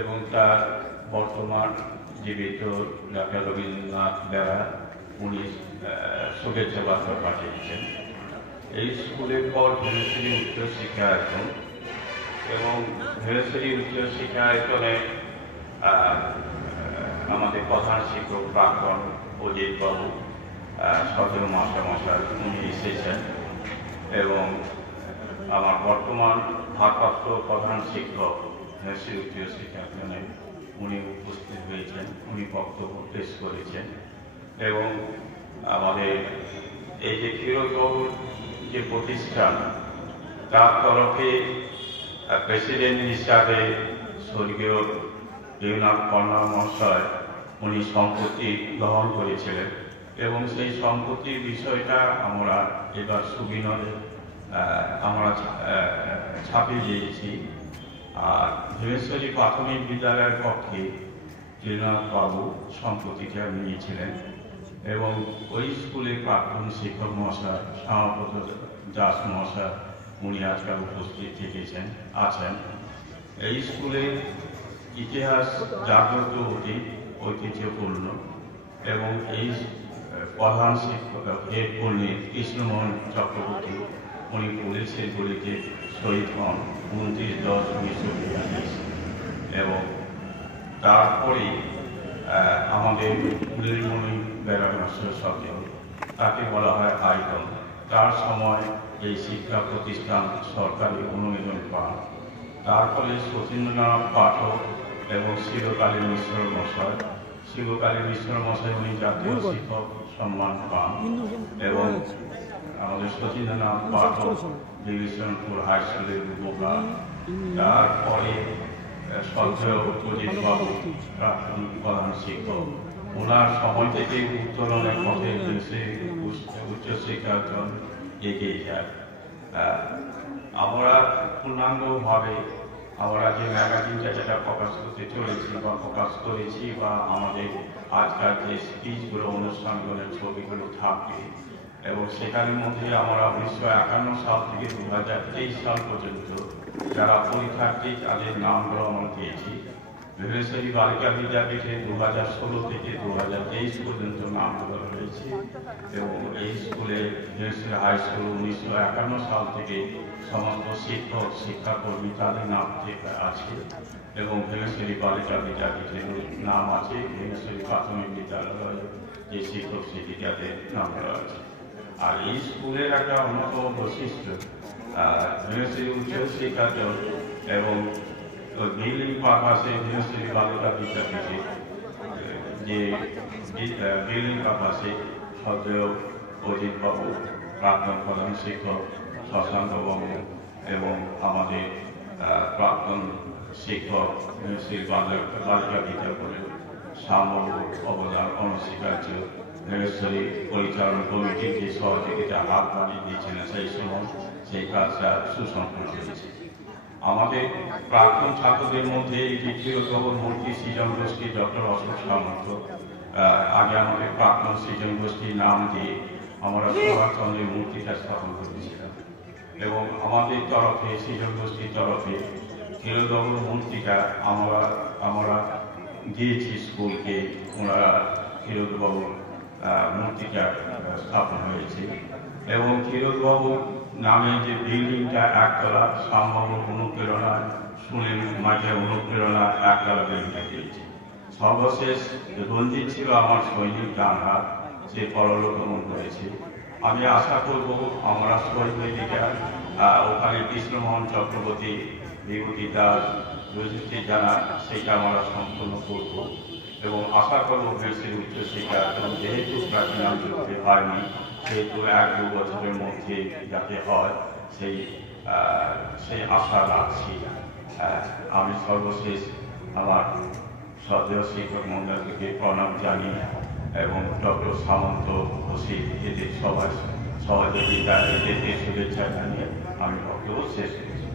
এবং তার বর্তমান জীবিত ডাক্তার রবীন্দ্রনাথ বেরা উনি শুভেচ্ছা বার্তা পাঠিয়েছেন। এই স্কুলের পর ধীরেশ্বরী উচ্চশিক্ষা আয়তন এবং ধীরেশ্বরী উচ্চশিক্ষা আয়তনে আমাদের প্রধান শিক্ষক প্রাক্তন অজিত বাবু সতেরো মাস্টারমশাই উনি এসেছেন এবং আমার বর্তমান ভারপ্রাপ্ত প্রধান শিক্ষক ধীরেশ্বরী উচ্চশিক্ষা আয়তনে উনি উপস্থিত হয়েছেন, উনি বক্তব্য পেশ করেছেন এবং আমাদের এই যে ক্ষীরোদবাবুর যে প্রতিষ্ঠান তার তরফে প্রেসিডেন্ট হিসাবে স্বর্গীয় দেবনাথ কর্ণা মহাশয় উনি সম্পত্তি গ্রহণ করেছিলেন এবং সেই সম্পত্তির বিষয়টা আমরা এবার সুবিনয়ে আমরা ছাপিয়ে দিয়েছি। আর ধীরেশ্বরী প্রাথমিক বিদ্যালয়ের পক্ষে দেবনাথ বাবু সম্পত্তিটা নিয়েছিলেন এবং ওই স্কুলের প্রাক্তন শিক্ষক মহাশয় শ্যামাপদ দাস মহাশয় উনি আজকাল উপস্থিত থেকেছেন আছেন। এই স্কুলের ইতিহাস জাগ্রত অতি ঐতিহ্যপূর্ণ এবং এই প্রধান শিক্ষক হেড পণ্ডিত কৃষ্ণমোহন চক্রবর্তী উনি পুলিশের গুলিতে শহীদ হন 29/10/1942 এবং তারপরে আমাদের নীলমণি বেরা মাস্টার সত্ত্বেও তাকে বলা হয় আইকন। তার সময় এই শিক্ষা প্রতিষ্ঠান সরকারি অনুমোদন পান। তারপরে সতীন্দ্রনাথ পাঠক এবং শিবকালী মিশ্র মশাই উনি জাতীয় শিক্ষক সম্মান পান এবং আমাদের সতীন্দ্রনাথ পাঠক বিভীষণপুর হাই স্কুলের উপকার। তারপরে শ্রদ্ধেয় অজিত বাবু প্রাক্তন প্রধান শিক্ষক, ওনার সময় থেকে উত্তরণের পথে দেশে উচ্চশিক্ষার জন্য এগিয়ে যায়। আমরা পূর্ণাঙ্গভাবে আমরা যে ম্যাগাজিনটা যেটা প্রকাশ করতে চলেছি বা প্রকাশ করেছি বা আমাদের আজকাল যে স্পিচগুলো অনুষ্ঠানগুলোর ছবিগুলো থাকবে এবং সেখানের মধ্যে আমরা 1951 সাল থেকে 2023 সাল পর্যন্ত যারা পরীক্ষার্থী তাদের নামগুলো আমরা দিয়েছি। ধীরেশ্বরী বালিকা বিদ্যাপীঠে 2016 থেকে 2023 পর্যন্ত নামগুলো রয়েছে এবং এই স্কুলে ধীরেশ্বরী হাই স্কুল 1951 সাল থেকে সমস্ত শিক্ষক শিক্ষাকর্মী তাদের নাম আছে এবং ধীরেশ্বরী বালিকা বিদ্যাপীঠের নাম আছে। ধীরেশ্বরী প্রাথমিক বিদ্যালয় যে শিক্ষক শিক্ষিকাদের নাম আছে। আর এই স্কুলের একটা অন্যতম বৈশিষ্ট্য ধীরেশ্বরী উচ্চশিক্ষা এবং বিল্ডিং পারপাসে ধীরেশ্বরী বালিকা বিদ্যাপীঠে যে বিল্ডিং পারপাসে সদ্যেয় অজিত বাবু প্রাক্তন প্রধান শিক্ষক শশাঙ্ক বাবু এবং আমাদের প্রাক্তন শিক্ষক ধীরেশ্বরী বালিকা বিদ্যাপীঠের সামগ্রিক অবদান অনস্বীকার্য। ধীরেশ্বরী পরিচালনা কমিটির যে সহযোগিতা হাত বাড়িয়ে দিয়েছিলেন সেই সময় সেই কাজটা সুসম্পন্ন হয়েছে। আমাদের প্রাক্তন ছাত্রদের মধ্যে এই ক্ষীরোদবাবুর মূর্তি সৃজন গোষ্ঠী ডক্টর অশোক সামন্ত আগে আমাদের প্রাক্তন সৃজন গোষ্ঠীর নাম দিয়ে আমরা সুভাষচন্দ্রের মূর্তিটা স্থাপন করেছিলাম এবং আমাদের তরফে সৃজন গোষ্ঠীর তরফে ক্ষীরোদবাবুর মূর্তিটা আমরা দিয়েছি স্কুলকে। ওনারা ক্ষীরোদবাবুর মূর্তিটা স্থাপন হয়েছে এবং ক্ষীরোদবাবুর নামে যে বিল্ডিংটা একতলা সম্ভাবনা অনুপ্রেরণা সুনীল মাঝের অনুপ্রেরণা একতলা বিল্ডিংটা দিয়েছে। সর্বশেষ রঞ্জিত ছিল আমার সৈনিক ডান হাত, সে পরলোক গমন করেছে। আমি আশা করব আমরা সৈনিকা ওখানে কৃষ্ণমোহন চক্রবর্তী বিভূতি দাস রজিস্ট্রি জানা সেটা আমরা সম্পূর্ণ করব এবং আশা করব ধীরেশ্বরী উচ্চশিক্ষা যেহেতু প্রাচীনাম করতে হয়নি সেহেতু 1-2 বছরের মধ্যে যাতে হয় সেই আশা রাখছি। আমি সর্বশেষ আমার শ্রদ্ধেয় শিক্ষক মন্ডলীকে প্রণাম জানিয়ে এবং ডক্টর সামন্ত বসি এদের সবাই সহযোগিতা এদেরকে শুভেচ্ছা জানিয়ে আমি বক্তব্য শেষ করছি।